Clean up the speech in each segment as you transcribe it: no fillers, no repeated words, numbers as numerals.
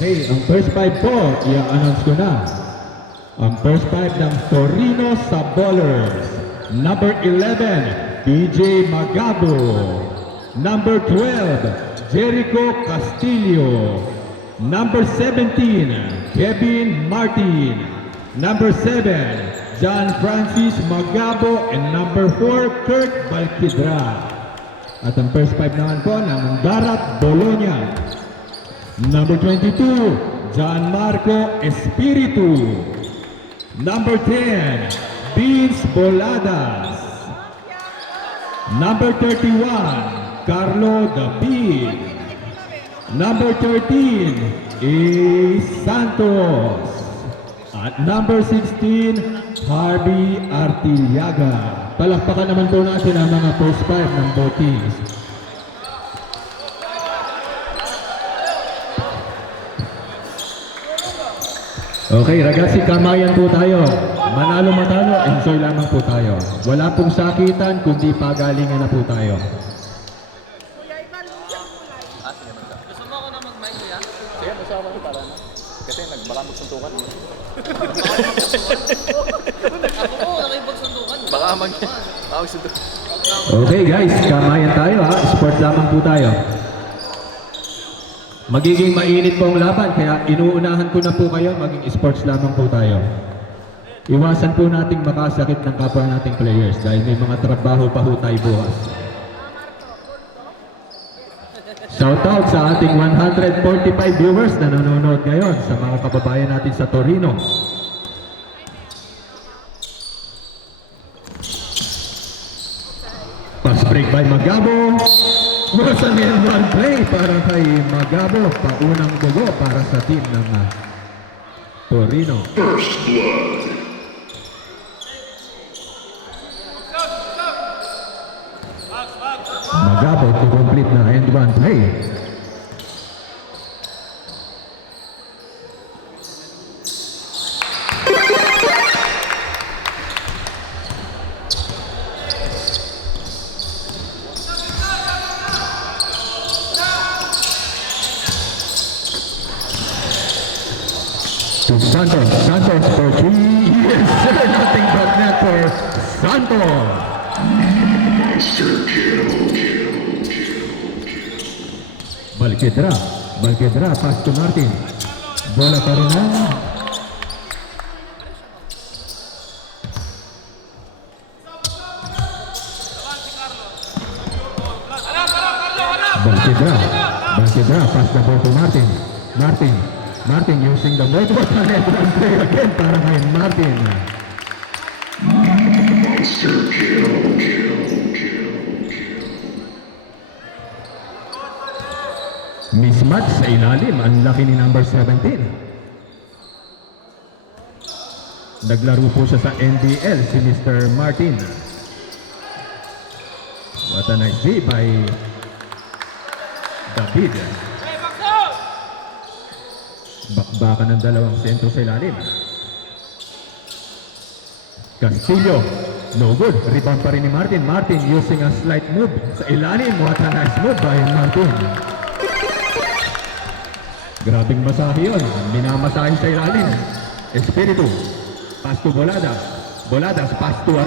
Okay, ang first five po, i-announce ko na. Ang first five ng Torino Sabolers. Number 11, DJ Magabo. Number 12, Jericho Castillo. Number 17, Kevin Martin. Number 7, John Francis Magabo. And number 4, Kurt Balquidra. At ang first five naman po ng Garat Bologna. Number 22, John Marco Espiritu. Number 10, Vince Boladas. Number 31, Carlo David. Number 13, A. Santos. At number 16, Harvey Artillaga. Palakpakan naman po natin ang mga first five ng both teams. Okay, ragazzi, kamayan po tayo. Manalo matalo, enjoy lamang po tayo. Wala pong sakitan, kundi pagalingan na po tayo. Gusto mo ako na mag-mic kuya? Sige, masama ko para na. Kasi baka magsuntukan. Ako po, nakipagsuntukan. Baka magsuntukan. Okay guys, kamayan tayo ha. Sport lamang po tayo. Magiging mainit po ang laban, kaya inuunahan ko na po kayo, maging sports lamang po tayo. Iwasan po nating makasakit ng kapwa nating players dahil may mga trabaho pa ho tayo bukas. Shoutout sa ating 145 viewers na nanonood ngayon sa mga kababayan natin sa Torino. Pass break by Magabo. Was an one play para kay Magabo. Paunang dugo para sa team ng Torino. First blood. Magabo to complete na end one play. To Santos. Santos for 3 years. Nothing but net for Santos. Monster kill. Balquidra. Balquidra, pass to Martin. Bola pa rin na. Balquidra. Balquidra, pass the ball to Martin. Martin using the mode. What an excellent play again para kay Martin. Monster kill. Mismatch sa ilalim. Ang laki ni number 17. Naglaro po siya sa NBL si Mr. Martin. What a nice day by David. Bakbakan ng dalawang sentro sa ilalim. Castillo. No good. Rebound pa rin ni Martin. Martin using a slight move sa ilalim. What a nice move by Martin. Grabing masahe yun. Minamasahe sa ilalim. Espiritu. Pass to Boladas. Boladas. Pass to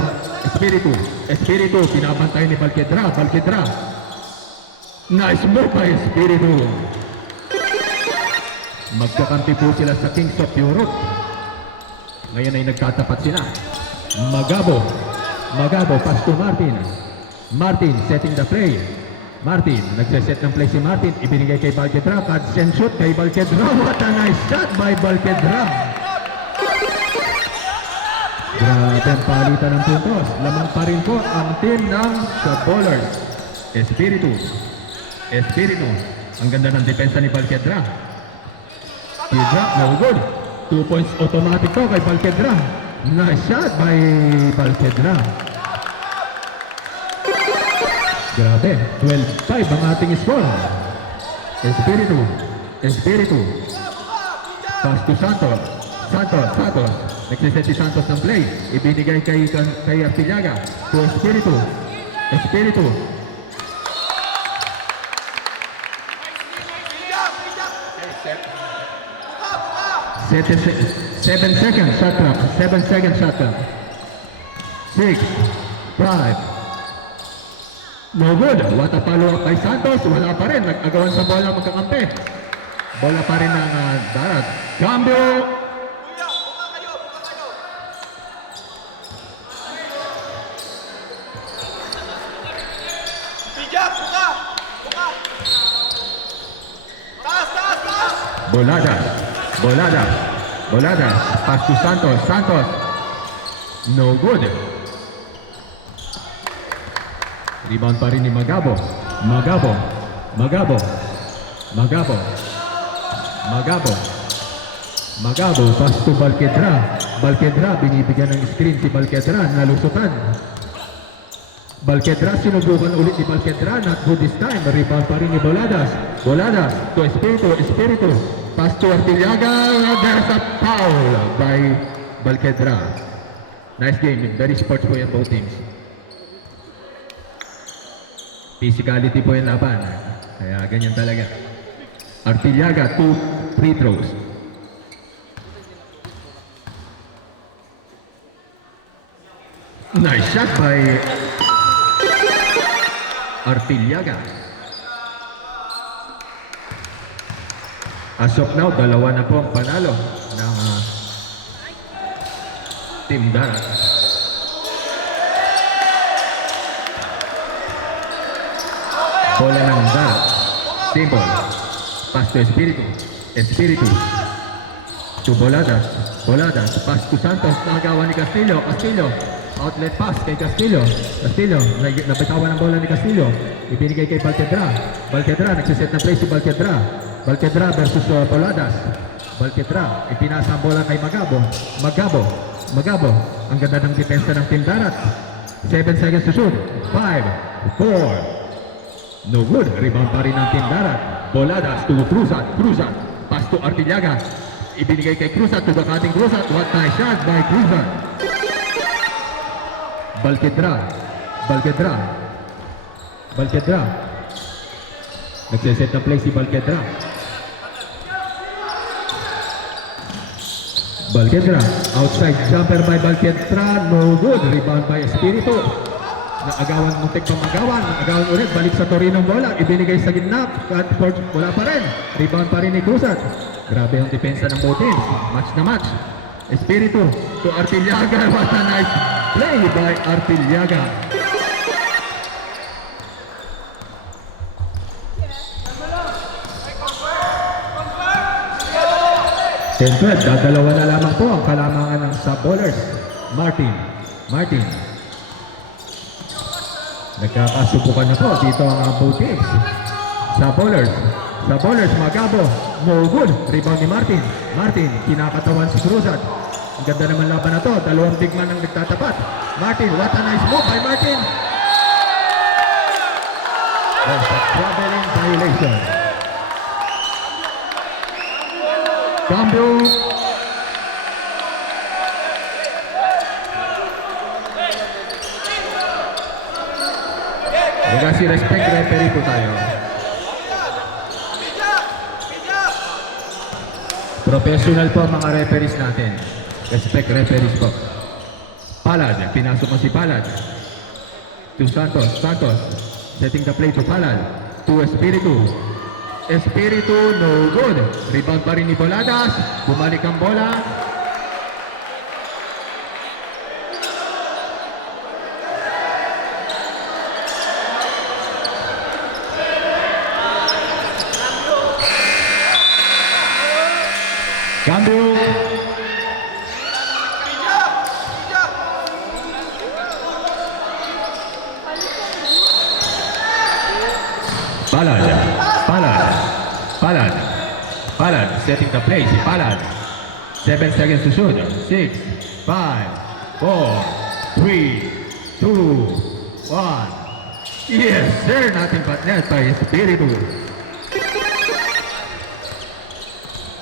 Espiritu. Espiritu. Pinabantay ni Balquidra. Balquidra. Nice move by Espiritu. Magkakampi po sila sa Kings of Europe. Ngayon ay nagtatapat sila. Magabo. Magabo. Pass to Martin. Martin setting the play. Martin, nagsiset ng play si Martin, ibinigay kay Balquidra, catch and shoot kay Balquidra. What a nice shot by Balquidra. Grabe ang palitan ng puntos. Lamang pa rin po ang team ng Sabolers. Espiritu. Ang ganda ng depensa ni Balquidra. Balquidra, no good. 2 points automatic po kay Balquidra. Nice shot by Balquidra. Grabe, 12-5 ang ating score. Espiritu. Pass to Santos. Nagsiset si Santos ng play. Ibinigay kay Artillaga. To Espiritu. 7 seconds shot clock. 7 seconds shot clock. 6, 5. No good. What a follow-up by Santos. Wala pa rin. Nag-agawan sa bola magkakampi. Bola pa rin ng Darat. Cambio. Bolada. Pass to Santos. No good. Rebound pa rin ni Magabo. Pass to Balquedra. Binibigyan ng screen si Balquedra. Nalusutan. Balquedra, sinubukan ulit ni Balquedra. Not good this time. Rebound pa rin ni Boladas to Espiritu. Pass to Artillaga. There's a foul by Balquedra. Nice game. Very sports po yan both teams. Physicality po yung laban. Kaya ganyan talaga. Artillaga, 2 free throws. Nice shot by Artillaga. As of now, dalawa na po ang panalo ng Team Darat. Bola ng Darat. Simple. Pass to Espiritu. To Boladas. Pass to Santos. Nagawa ni Castillo. Outlet pass kay Castillo. Nabitawan ng bola ni Castillo. Ibinigay kay Balquedra. Nagsiset na play si Balquedra versus Boladas. Ipinasa ang bola kay Magabo. Ang ganda ng depensa ng Team Darat. 7 seconds to shoot. 5, 4. No good. Rebound pa rin ng Team Darat. Boladas to Cruzat. Pass to Artillaga. Ibinigay kay Cruzat to the cutting Cruzat. What nice shot by Cruzat. Balquedra. Nagsiset na play si Balquedra. Outside jumper by Balquedra. No good. Rebound by Espiritu. Muntik pang magawan ulit. Balik sa Torino ang bola. Ibinigay sa gitna. Wala pa rin. Rebound pa rin ni Cruzat. Grabe ang depensa ng both teams. Match na match. Espiritu to Artillaga. What a nice play by Artillaga. Central, dadalawa na lamang po ang kalamangan ng sub-bowlers. Martin. Nagkakasubukan na po dito ang both teams. Sub-bowlers, Magabo. No good. Rebound ni Martin, kinakatawan si Cruzat. Ang ganda naman laban na to. Dalawang big man ang nagtatapat. Martin, what a nice move by Martin. That's a traveling violation. Cambio. Magasi respect referee po tayo. Professional po mga referees natin. Respect referees po. Palad, pinasok mo si Palad. To Santos. Setting the play to Palad. To Espiritu, no good. Rebound pa rin ni Boladas. Bumalik ang bola. Cambio. Palad, setting the play, si Palad. 7 seconds to shoot. 6, 5, 4, 3, 2, 1. Yes, sir, nothing but net by Espiritu.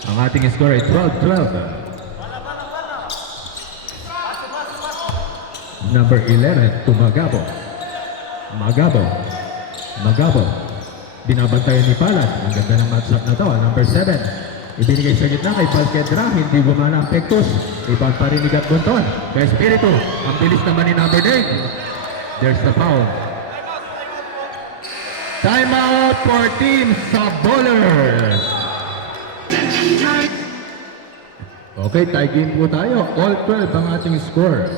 Ang ating score ay 12-12. Number 11 to Magabo. Binabantayan ni Palad. Ang ganda ng matchup na to. Number 7 Ibinigay sa gitna kay Balquedra, hindi gumana ang Pectus. Rebound pa rin ni Gatbunton. Kay Espiritu, ang bilis naman ni number 9. There's the foul. Timeout for Team Sabolers. Okay, tie game po tayo. All 12 ang ating score.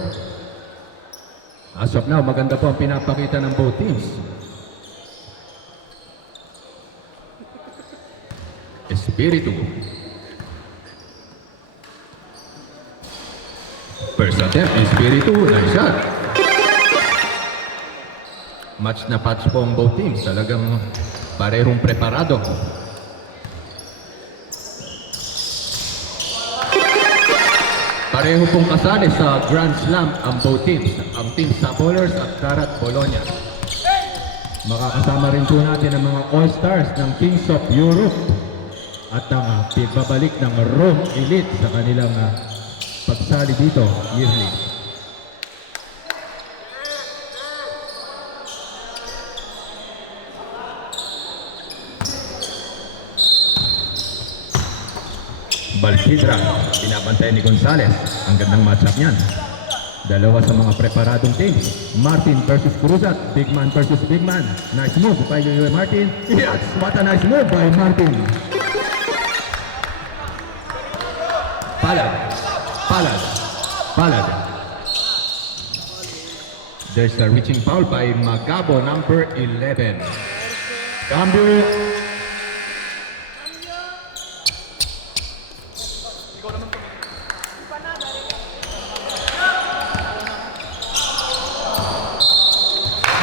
As of now, maganda po ang pinapakita ng both teams. Espiritu. First attempt, Espiritu. Nice shot. Match na patch po ang both teams. Talagang parehong preparado. Pareho pong kasali sa Grand Slam ang both teams. Ang Team Sabolers at Karat Bologna. Makakasama rin po natin ang mga All-Stars ng Kings of Europe at ang pagbabalik ng Rome Elite sa kanilang pagsali dito yearly. Balquedra, pinabantayan ni Gonzales. Ang gandang matchup niyan. Dalawa sa mga preparadong teams. Martin versus Cruzat. Big man versus big man. Nice move by Martin. Yes, what a nice move by Martin. Palad. There's a reaching foul by Magabo, number 11. Cambio.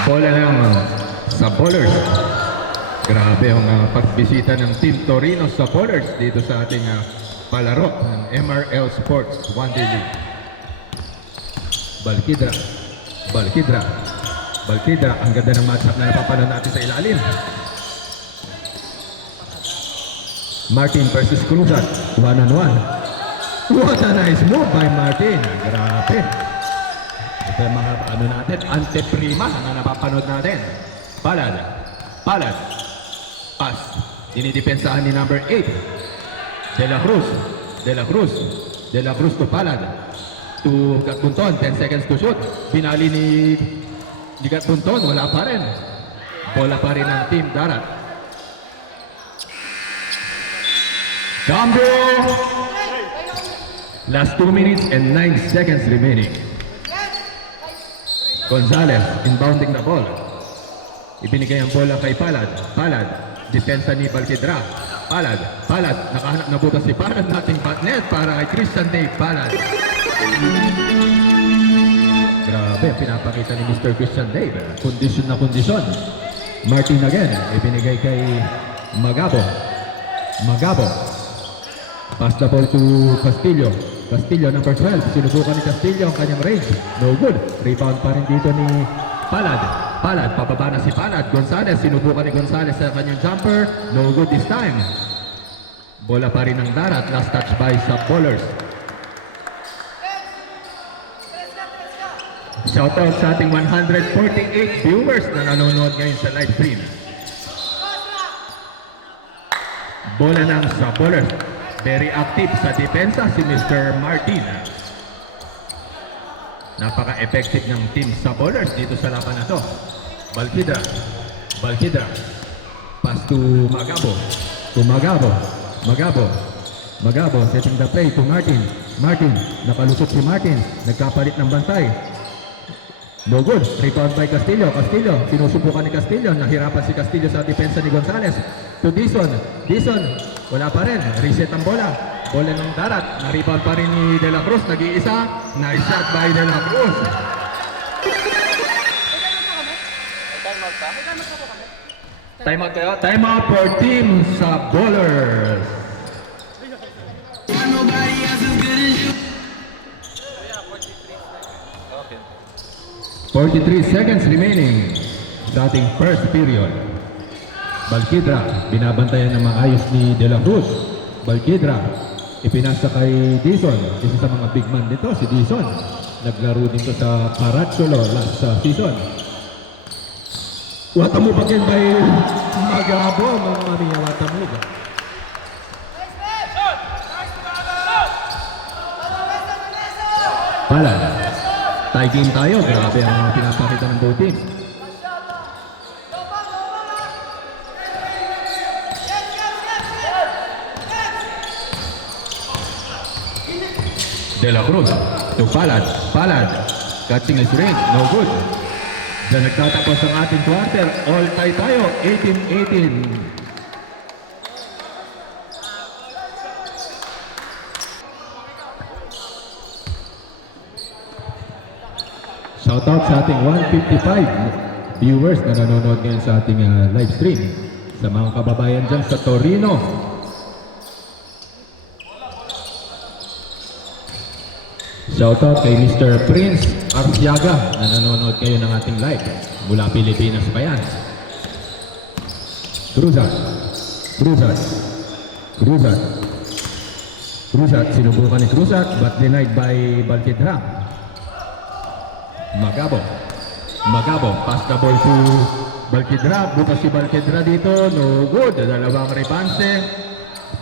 Bola ng Sabolers. Grabe ang pagbisita ng Team Torino Sabolers dito sa ating palaro ng MRL Sports One Day League. Balquedra, ang ganda ng matchup na napapanood natin sa ilalim. Martin versus Cruzat, 1-on-1. What a nice move by Martin. Grabe. Ito yung mga natin, anteprima na napapanood natin. Palad. Pass. Dinidepensahan ni number 8. De La Cruz to Palad. To Gatbunton, 10 seconds to shoot. Binali ni Gatbunton, wala pa rin. Bola pa rin ng Team Darat. Cambio! Last 2 minutes and 9 seconds remaining. Gonzales, inbounding the ball. Ibinigay ang bola kay Palad. Depensa ni Balquedra. Palad, nakahanap na butas si Palad, nating net para kay Christian Dave Palad. Grabe, pinapakita ni Mr. Christian Dave. Kondisyon na kondisyon. Martin again, ibinigay kay Magabo. Pass the ball to Castillo, number 12. Sinubukan ni Castillo ang kanyang range. No good. Rebound pa rin dito ni Palad, pababa na si Palad. Gonzales, sinubukan ni Gonzales sa kanyang jumper. No good this time. Bola pa rin ng Darat. Last touch by Sabolers. Shoutout sa ating 148 viewers na nanonood ngayon sa live stream. Bola ng Sabolers. Very active sa depensa si Mr. Martin. Napaka-effective ng Team Sabolers dito sa laban na to. Balquedra. Pass to Magabo, setting the play to Martin. Nakalusot si Martin. Nagkapalit ng bantay. No good. Rebound by Castillo. Sinusubukan ni Castillo. Nahirapan si Castillo sa depensa ni Gonzales. To Dizon, wala pa rin. Reset ang bola. Bola ng Darat. Na-rebound pa rin ni De La Cruz. Nag-iisa. Nice shot by De La Cruz. Timeout kayo? Timeout for Team Sabolers. 43 seconds remaining sa ating first period. Balquedra, binabantayan ng maayos ni De La Cruz. Balquedra, ipinasa kay Dizon. Isa sa mga big man dito, si Dizon. Naglaro dito sa Parazzolo last season. Watamu again by Magabo, Mamma Mia, Watamu. Palad. Tie game tayo. Grabe ang mga pinapakita ng both teams. De La Cruz to Palad. Palad. Catching his range. No good. Diyan nagtatapos ang ating quarter. All tie tayo. 18-18. Shoutout sa ating 155 viewers na nanonood ngayon sa ating live stream. Sa mga kababayan dyan sa Torino. Shoutout kay Mr. Prince Arciaga na nanonood kayo ng ating live mula Pilipinas pa yan. Cruzat. Cruzat. Cruzat. Cruzat. Sinubukan ni Cruzat but denied by Balquidra. Magabo. Magabo. Pass the ball to Balquidra. Butas si Balquidra dito. No good. Dalawang rebanse.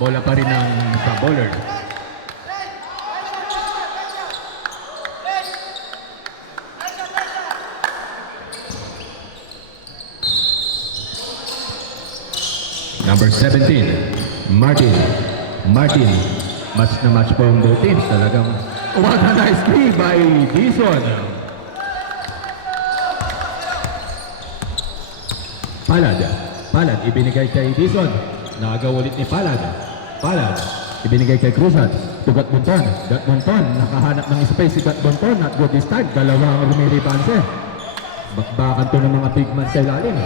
Bola pa rin ng sa bowler. Number 17, Martin. Martin. Match na match po ang both teams. Talagang what a nice play by Dison. Palad. Palad. Ibinigay kay Dison. Nakagaw ulit ni Palad. Palad. Ibinigay kay Cruzat. To Gatbunton. Gatbunton. Nakahanap ng space si Gatbunton. Not good this time. Dalawang rumiribanse. Bakbakan to ng mga big man sa ilalim.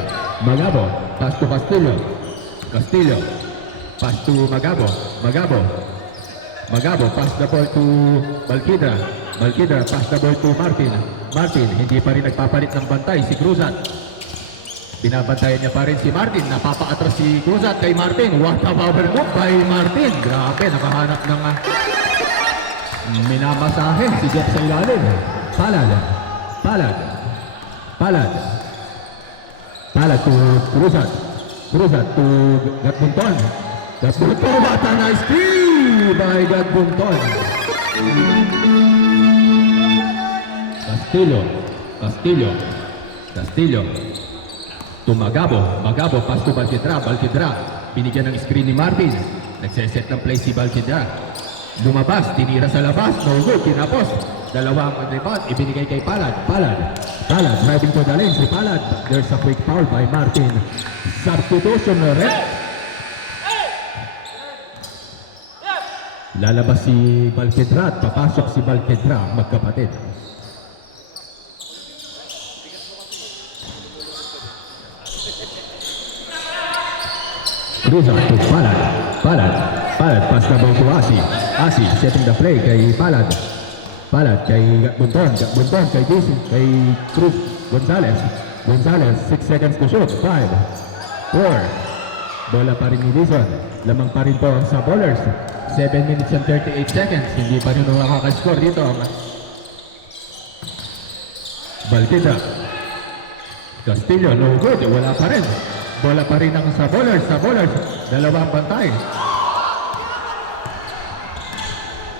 Magabo. Pass to Castillo. Castillo. Pass to Magabo. Magabo. Magabo. Pass the ball to Balquidra. Balquidra. Pass the ball to Martin. Martin. Hindi pa rin nagpapalit ng bantay si Cruzat. Binabantayan niya pa rin si Martin. Napapaatras si Cruzat kay Martin. What a power move by Martin. Grabe. Nakahanap ng minamasahe si Jeff sa ilalim. Palad. Palad. Palad. Palad to Cruzat. Cruzat to Gatbunton. Gatbunton, what a nice play by Gatbunton. Castillo. Castillo. Castillo. To Magabo. Magabo, pass to Balquidra. Balquidra. Binigyan ng screen ni Martin. Nagseset ng play si Balquidra. Lumabas, tinira sa labas. No good, tinapos. Dalawang rebound, ibinigay kay Palad. Palad. Palad, driving to the lane si Palad. There's a quick foul by Martin. Substitution red. Lalabas si Balquidra at papasok si Balquidra, magkapatid. Cruzat to Palad. Palad. Palad, pass the ball to Asi. Asi, setting the play kay Palad. Palad kay Gatbunton. Gatbunton kay Dizzy. Kay Cruz. Gonzales. Gonzales, 6 seconds to shoot. 5, 4. Bola pa rin ni Dizon. Lamang pa rin po sa bowlers. 7 minutes and 38 seconds. Hindi pa rin makaka-score dito. Balquidra. Castillo, no good. Wala pa rin. Bola pa rin ang sa bowlers. Sa bowlers. Dalawang bantay.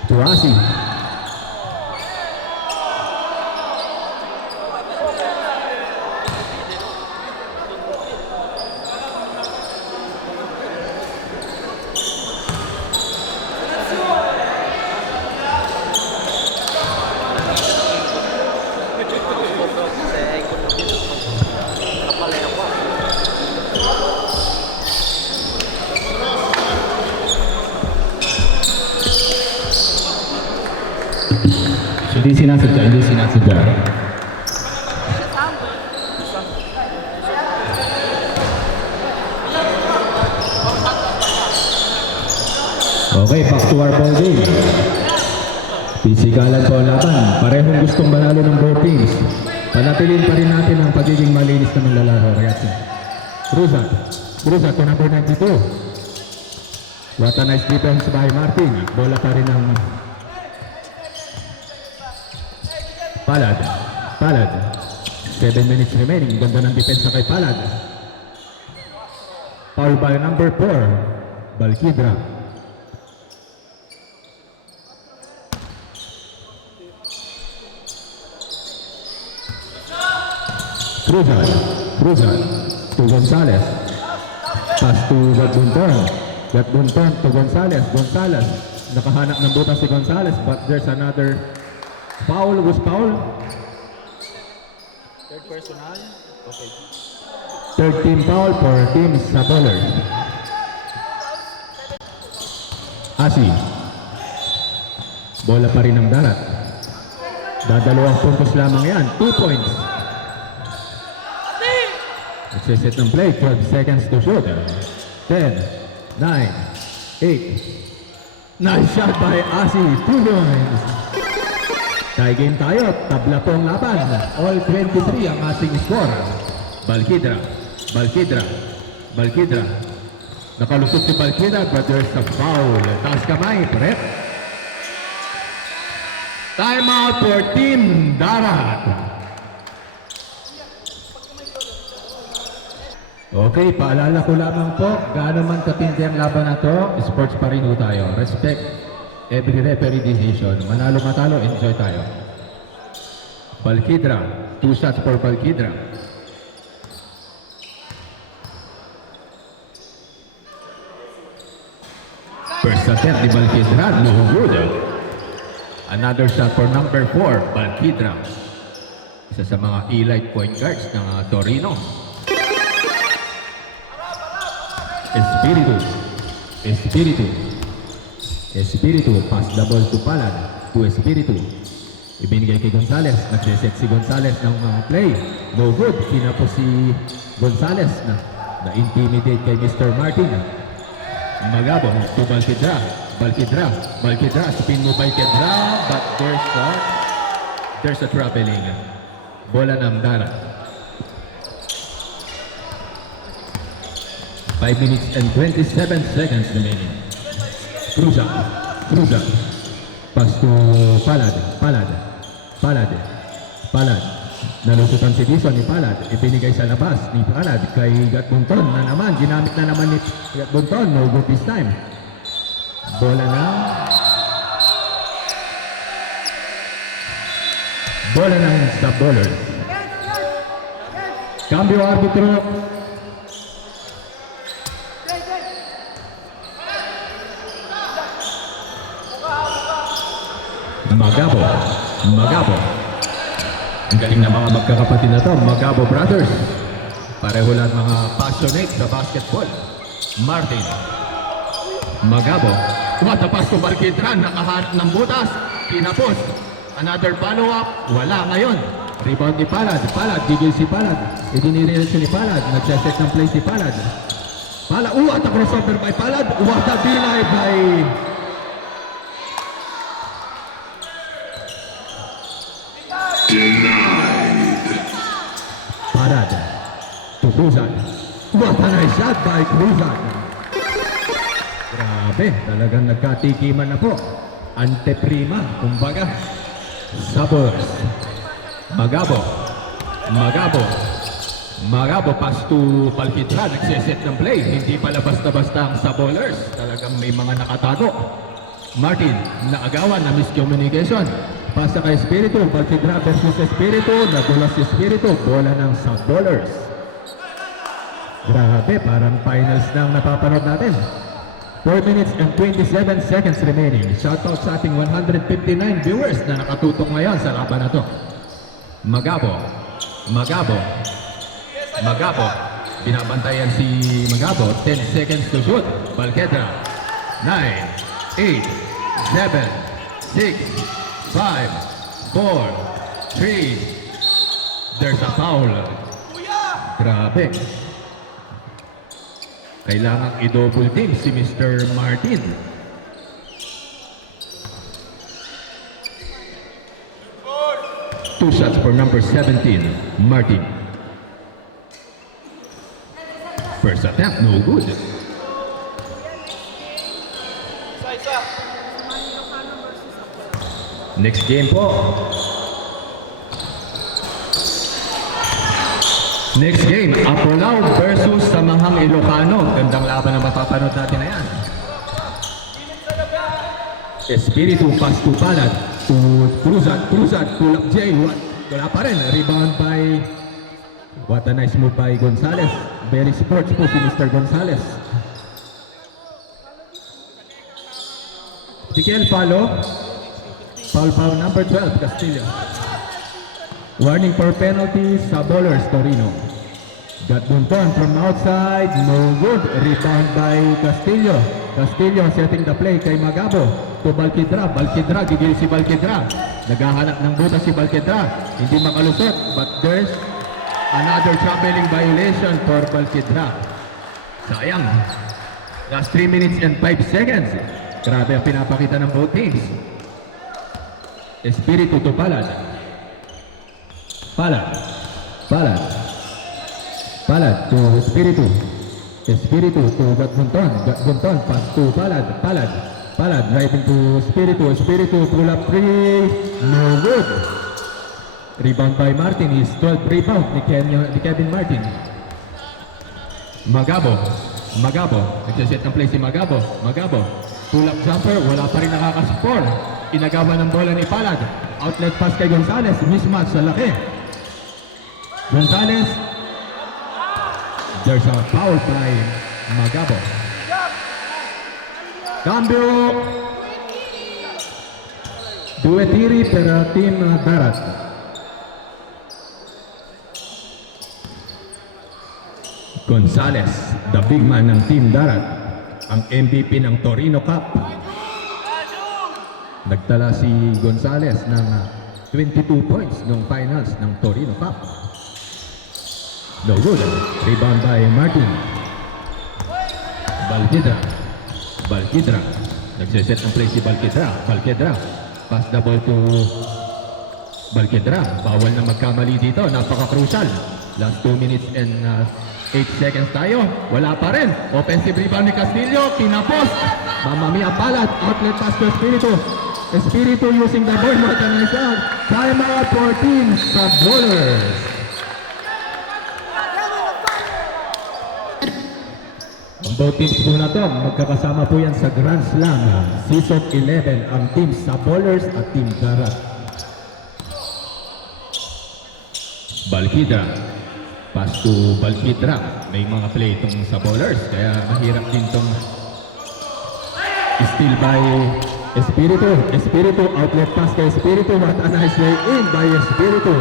Tuasi. Hindi sinasadya, hindi sinasadya. Okay, back to our ball game. Pisikalan po ang laban. Parehong gustong manalo ng both teams. Panatilin pa rin natin ang pagiging malinis na ng lalaro. Cruzat. Cruzat to number 92. What a nice defense by Martin. Bola pa rin ng Palad. Palad. 7 minutes remaining. Ganda ng depensa kay Palad. Foul by number 4. Balquidra. Cruzan to Gonzales. Pass to Gatbunton. Gatbunton to Gonzales. Gonzales. Nakahanap ng butas si Gonzales, but there's another foul. Was foul? Third personal. Okay. Third team foul for Team Saboler. Asi. Bola pa rin ang darat. Dadalawang puntos lamang yan. 2 points. Nagsiset ng play. 12 seconds to shoot. 10, 9, 8. Nice shot by Asi. 2 points. Tie game tayo. Tabla po ang laban. All 23 ang ating score. Balkidra. Nakalusot si Balkidra, but there's a foul. Taas kamay, Brett. Time out for Team Darat. Okay, paalala ko lamang po, gaano man katindi ang laban na to, sports pa rin ho tayo. Respect every referee decision. Manalo matalo, enjoy tayo. Balkidra, 2 shots for Balkidra. First attempt ni Balkidra, no good. Another shot for number 4, Balkidra. Isa sa mga elite point guards ng Torino. Espiritu, pass the ball to Palad, to Espiritu. Ibinigay kay Gonzales, nagsiset si Gonzales ng play. No good, kinapos si Gonzales na-intimidate kay Mr. Martin. Magabo to Balkidra, spin mo Balkidra, but there's a traveling. Bola ng Darat. 5 minutes and 27 seconds remaining. Cruzan. Pass to Palad. Nalusutan si Dison ni Palad. Ipinigay sa labas ni Palad kay Gatbunton na naman. Ginamit na naman ni Gatbunton. No good this time. Bola ng Saboler. Cambio arbitro. Magabo. Ang galing na mga magkakapatid na to, Magabo Brothers. Pareho lang mga passionate sa basketball. Martin. Magabo. What a pass to Balkidra, nakahanap ng butas. Kinapos. Another follow-up. Wala ngayon. Rebound ni Palad. Gigil si Palad. Idiniretso ni Palad. Nagsaset ng play si Palad. At a crossover by Palad. What a deny by Denied. Palad. To Cruzan. What a nice shot by Cruzan. Grabe, talagang nagkatikiman na po. Anteprima, kumbaga. Sabors. Magabo, pass to Balkidra, nagsiset ng play. Hindi pala basta-basta ang Sabolers. Talagang may mga nakatago. Martin, naagawan na miscommunication. Pasa kay Espiritu, Balkidra versus Espiritu. Nagulas si Espiritu, bola ng Sabolers. Grabe, parang finals na ang napapanood natin. 4 minutes and 27 seconds remaining. Shoutout sa ating 159 viewers na nakatutok ngayon sa laban na to. Magabo. Binabantayan si Magabo. 10 seconds to shoot. Balkidra. 9, 8, 7, 6, 5, 4, 3. There's a foul. Grabe. Kailangang i-double team si Mr. Martin. Two shots for number 17, Martin. First attempt, no good. Next game po. Next game, Apolao versus Samahang Ilocano. Gandang laban na mapapanood natin na yan. Espiritu pass to Palad. To Cruzan, tulak J. Wala pa rin. Rebound by What a nice move by Gonzales. Very sports po si Mr. Gonzales. Miguel follow. Foul number 12, Castillo. Warning for penalty sa bowlers, Torino. Got Bunton from outside, no good. Rebound by Castillo. Castillo setting the play kay Magabo. To Balquidra, Balquidra, gigil si Balquidra. Naghahanap ng butas si Balquidra. Hindi makalusot, but there's another traveling violation for Balquidra. Sayang. Last 3 minutes and 5 seconds. Grabe ang pinapakita ng both teams. Espiritu to Palad. Palad to Espiritu. Espiritu to Gatbunton. Gatbunton pass to Palad. Palad driving to Espiritu. Espiritu pull up 3. No good. Rebound by Martin. Is 12th rebound ni Kevin Martin. Magabo. Nagsaset ng play si Magabo. Pull up jumper. Wala pa rin nakakaspor. Inagawa ng bola ni Palad. Outlet pass kay Gonzales. Mismatch sa laki. Gonzales. There's a foul by Magabo. Cambio. Duetiri para Team Darat. Gonzales, the big man ng Team Darat. Ang MVP ng Torino Cup. Nagtala si Gonzales ng 22 points nung finals ng Torino Cup. No good. Rebound by Martin. Balquidra. Nagsiset ng play si Balquidra. Pass the ball to Balquidra. Bawal na magkamali dito. Napaka-crucial. Last 2 minutes and 8 seconds tayo. Wala pa rin. Offensive rebound ni Castillo. Kinapos. Mamma Mia Palad. Outlet pass to Espiritu. Espiritu using the ball. What a nice out. Time out for Team Bowlers. Ang both teams po na to, magkakasama po yan sa Grand Slam Season 11, ang Team Bowlers at Team Darat. Balquidra. Pass to Balquidra. May mga play itong sa Bowlers, kaya mahirap din itong steal by Espiritu. Outlet pass kay Espiritu. What a nice way in by Espiritu.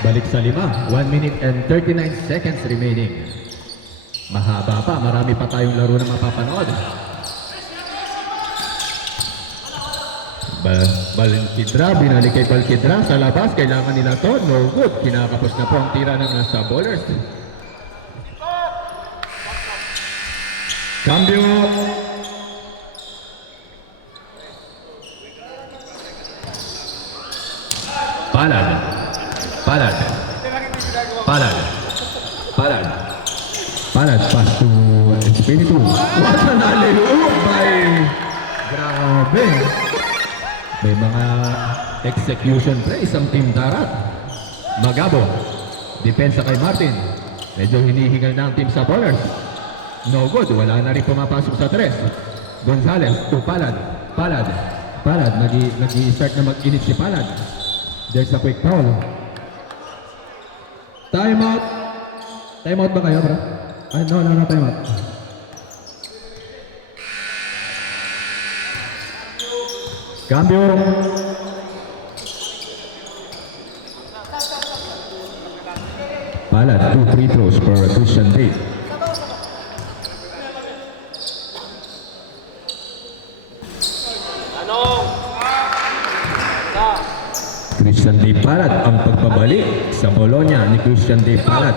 Balik sa 5. 1 minute and 39 seconds remaining. Mahaba pa. Marami pa tayong laro na mapapanood. Balquidra. Binalik kay Balquidra. Sa labas. Kailangan nila to. No good. Kinakapos na po ang tira ng sa Bowlers. Cambio. Palad pass to Espiritu. What an alley-oop by... Grabe. May mga execution plays ang Team Darat. Magabo. Depensa kay Martin. Medyo hinihingal na ang Team sa Bowlers. No good. Wala na rin pumapasok sa 3. Gonzales to Palad. Nag-i-start na mag-init si Palad. There's a quick foul. Time out. Time out ba kayo, bro? Ay, no, time out. Cambio. Palad, 2 free throws for Christian Dave. Christian Dave Palad ang pagbabalik sa Bologna ni Christian Dave Palad.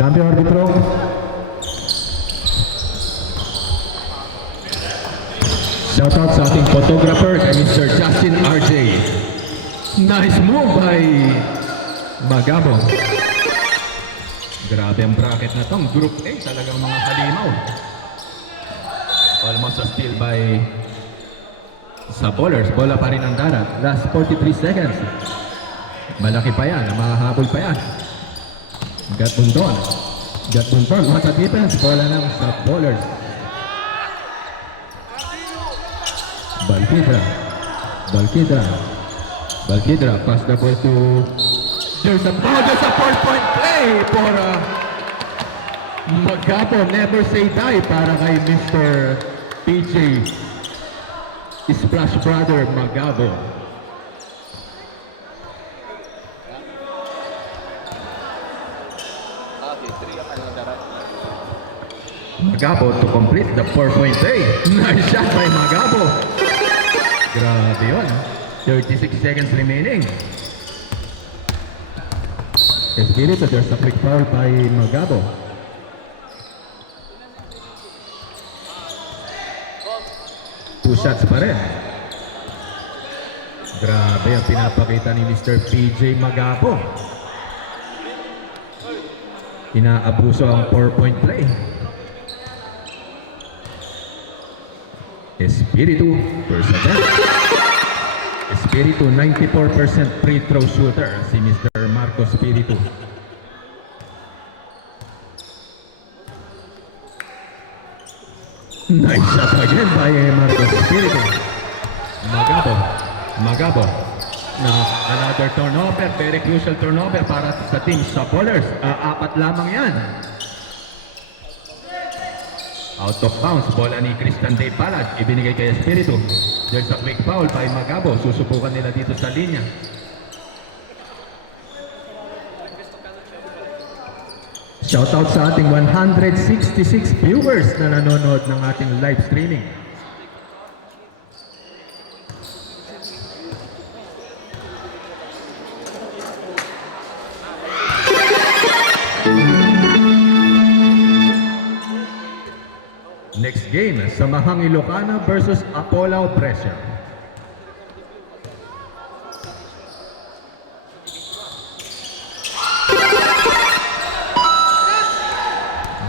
Cambio arbitro. Shoutout sa ating photographer kay Mr. Justin RJ. Nice move by Magabo. Grabe ang bracket na tong Group A, talagang mga halimaw. Almost a steal by sa Bowlers. Bola pa rin ang Darat. Last 43 seconds. Malaki pa yan. Mahahabol pa yan. Gatbunton. What a defense. Bola ng sa Bowlers. Balquidra, pass the ball to... There's a 4-point play for Magabo. Never say die para kay Mr. PJ Splash Brother Magabo. Okay, 3 ang ano darat. Magabo to complete the 4-point play. Nice shot by Magabo. Grabe yun. 36 seconds remaining. Espiritu, there's a quick foul by Magabo. Two shots pa rin. Grabe ang pinapakita ni Mr. PJ Magabo. Inaabuso ang 4-point play. Espiritu first attempt. Espiritu 94% free throw shooter si Mr. Marco Espiritu. Nice shot again by Marco Espiritu. Magabo. Now another turnover, very crucial turnover para sa team sa bowlers. Apat lamang yan. Out of bounds, bola ni Christian Day Palad, ibinigay kay Espiritu. There's a quick foul by Magabo, susubukan nila dito sa linya. Shoutout sa ating 166 viewers na nanonood ng ating live streaming. Next game, Samahang Ilocana versus Apollo Pressure.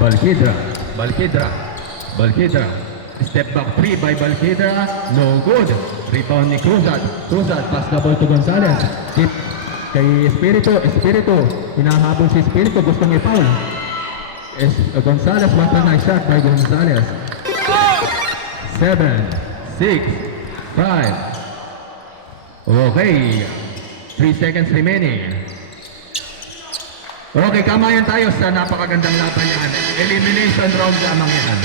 Balquidra. Step back 3 by Balquidra. No good. Rebound ni Cruzat. Pass the ball to Gonzalez. Keep kay Espiritu. Hinahabol si Espiritu. Gustong i-foul. Gonzalez, what a nice shot by Gonzalez. 7, 6, 5. Okay. 3 seconds remaining. Okay, kamayan tayo sa napakagandang laban yan. Elimination round lamang yan.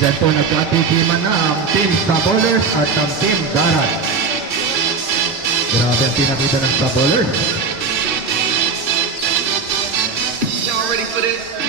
Diyan po nagkatikiman na ang team Sabolers at ang team Darat. Grabe ang pinakita ng Sabolers. Y'all ready for this?